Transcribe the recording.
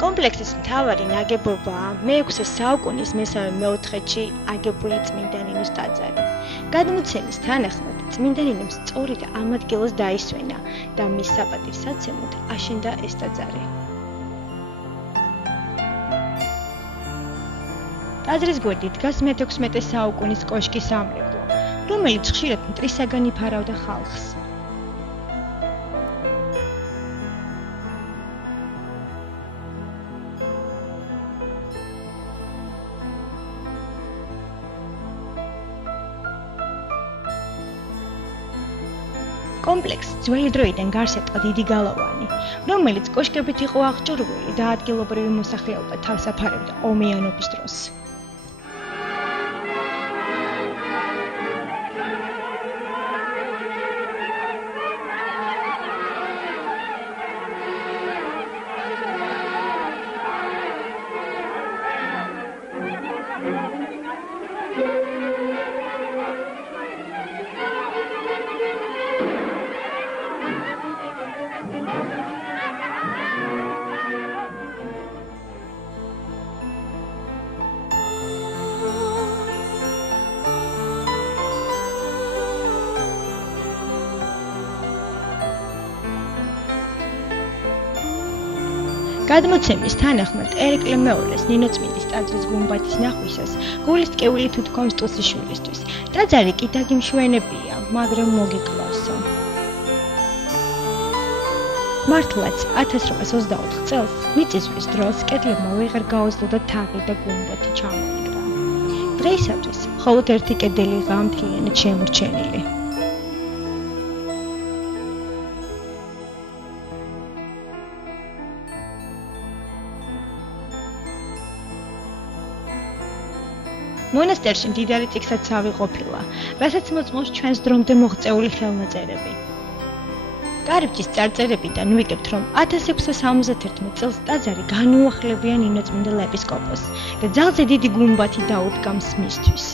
კომპლექსის მთავარი ნაგებობაა მე-6 საუკუნის მესამე-მეოთხედში აგებული წმინდა ნინოს ტაძარი. გადმოცემის თანახმად, წმინდა ნინოს სწორედ ამ ადგილას დაისვენა და მის საპატივსაცემად აშენდა ეს ტაძარი. ტაძრის გვერდით დგას მე-16 საუკუნის კოშკის სამრეკლო, რომელიც ხშირად მტრისაგან იფარავდა ხალხს. კომპლექსს ძველი დროიდან გარს ეტყვა დიდი გალავანი, რომელიც კოშკებით იყო აღჭურვილი და ადგილობრივი მოსახლეობა თავს აფარებდა ომიანობის დროს. გადმოცემის თანახმად ერეკლე მეორეს ნინოწმინდის ტაძრის გუმბათის ნახვისას გულის ტკივილი თუ თქონს ტუსიშვილისთვის. ტაძარი კი დაგიმშვენებია, მაგრამ მოგიკლავსო. მართლაც 1824 წელს მიწისძვრის დროს კედლებმა ვეღარ გაუძლო და თაღი და გუმბათი ჩამოინგრა. დღეისათვის მხოლოდ ერთი კედელიღაა მთლიანად შემორჩენილი. მონასტერში მდიდარი წიგნსაცავი ყოფილა, რასაც მოწმობს ჩვენს დრომდე მოღწეული ხელნაწერები. კარიბჭის წარწერებიდან ვიგებთ, რომ 1671 წელს ტაძარი განუახლებია ნინოწმინდა ეპისკოპოსს და ძალზე დიდი გუმბათი დაუდგამს მისთვის.